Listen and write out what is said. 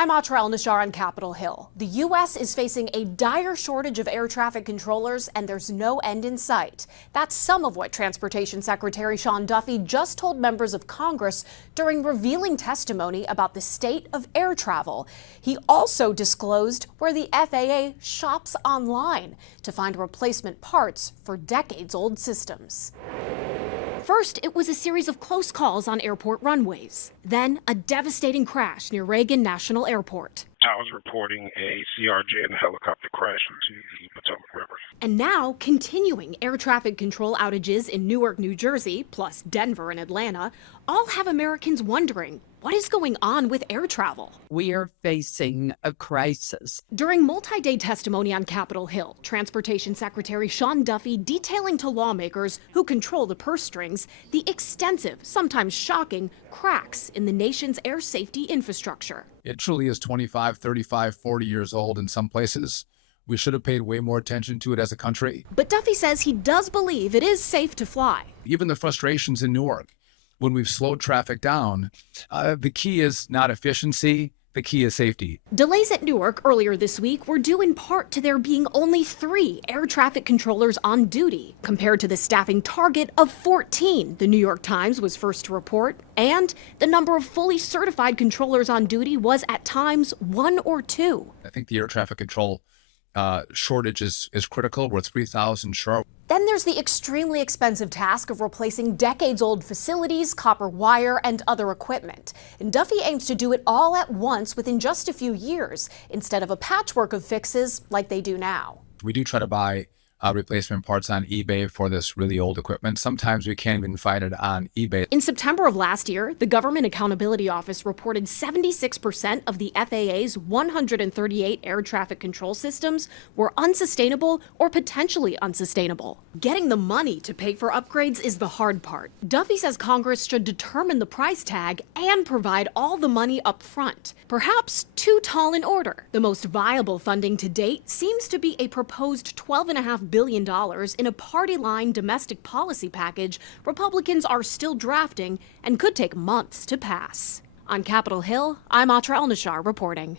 I'm Atra El-Nashar on Capitol Hill. The U.S. is facing a dire shortage of air traffic controllers, and there's no end in sight. That's some of what Transportation Secretary Sean Duffy just told members of Congress during revealing testimony about the state of air travel. He also disclosed where the FAA shops online to find replacement parts for decades-old systems. First, it was a series of close calls on airport runways. Then, a devastating crash near Reagan National Airport. I was reporting a CRJ and a helicopter crash into the Potomac River. And now, continuing air traffic control outages in Newark, New Jersey, plus Denver and Atlanta, all have Americans wondering, what is going on with air travel? We are facing a crisis. During multi-day testimony on Capitol Hill, Transportation Secretary Sean Duffy detailing to lawmakers who control the purse strings the extensive, sometimes shocking, cracks in the nation's air safety infrastructure. It truly is 25, 35, 40 years old in some places. We should have paid way more attention to it as a country. But Duffy says he does believe it is safe to fly. Even the frustrations in Newark, when we've slowed traffic down, the key is not efficiency, the key is safety. Delays at Newark earlier this week were due in part to there being only 3 air traffic controllers on duty, compared to the staffing target of 14 the New York Times was first to report. And the number of fully certified controllers on duty was at times 1 or 2. I think the air traffic control shortage is critical. We're 3,000 short. Then there's the extremely expensive task of replacing decades-old facilities, copper wire, and other equipment. And Duffy aims to do it all at once within just a few years, instead of a patchwork of fixes like they do now. We do try to buy replacement parts on eBay for this really old equipment. Sometimes we can't even find it on eBay. In September of last year, the Government Accountability Office reported 76% of the FAA's 138 air traffic control systems were unsustainable or potentially unsustainable. Getting the money to pay for upgrades is the hard part. Duffy says Congress should determine the price tag and provide all the money up front. Perhaps too tall an order. The most viable funding to date seems to be a proposed $12.5 billion in a party-line domestic policy package Republicans are still drafting and could take months to pass. On Capitol Hill, I'm Atra El-Nashar reporting.